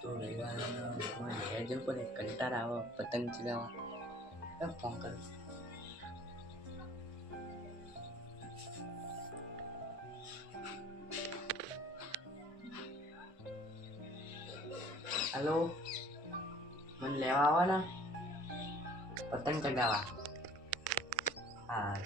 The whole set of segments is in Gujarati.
તો રવિવારે જવું પડે, કંટાળા આવે પતંગ ચગાવવા. ફોન કરું. હેલો, મને લેવા આવવાના પતંગ ચગાવવા. હા.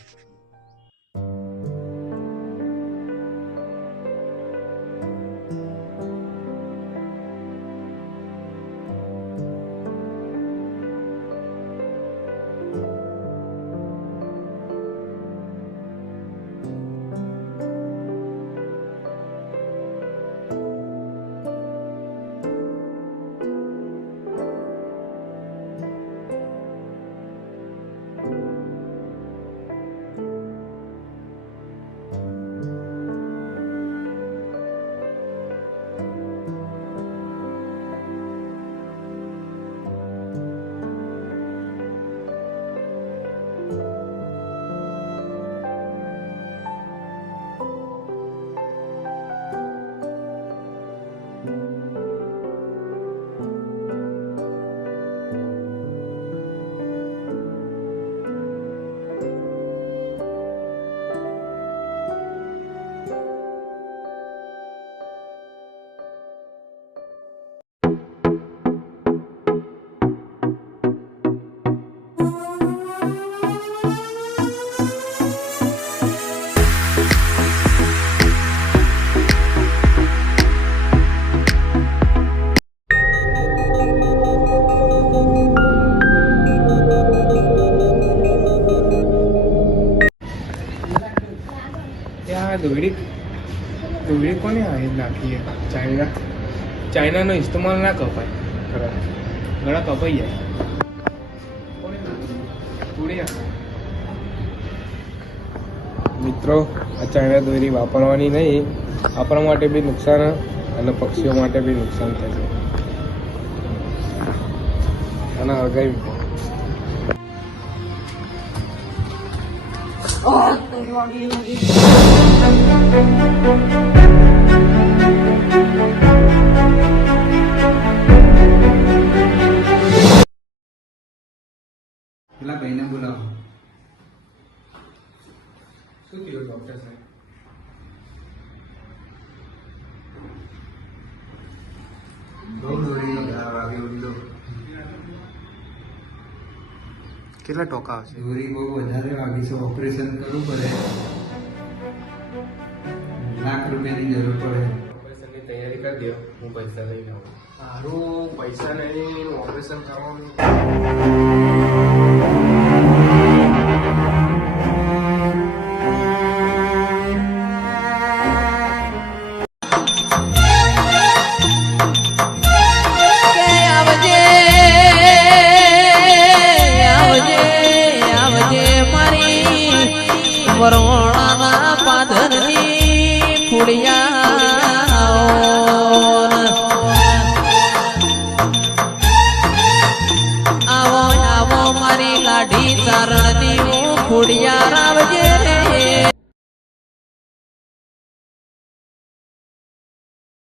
દોરી કોને આ નાખીએ? ચાઇનાનો ઇસ્તેમાલ ના કપાય, ઘણા કપાઈ જાય. મિત્રો, આ ચાઇના દોરી વાપરવાની નહીં. આપણા માટે બી નુકસાન અને પક્ષીઓ માટે બી નુકસાન થશે. અને અગાઈ પેલા ભાઈને બોલાવો. શું થયું ડોક્ટર સાહેબ? બહુ દોરીનો ધાર વાગ્યો લીધો. કેટલા ટોકા આવશે? દોરી બહુ વધારે વાગી છે, ઓપરેશન કરવું પડે. લાખ રૂપિયાની જરૂર પડે. ઓપરેશનની તૈયારી કરી દો, હું પૈસા લઈને આવું. સારું, પૈસા નહીં, ઓપરેશન કરવાનું. વરોણાના પાદરની ફૂડિયા આવો આવો મારી લાઢી ચારણની ફૂડિયા રાવજે.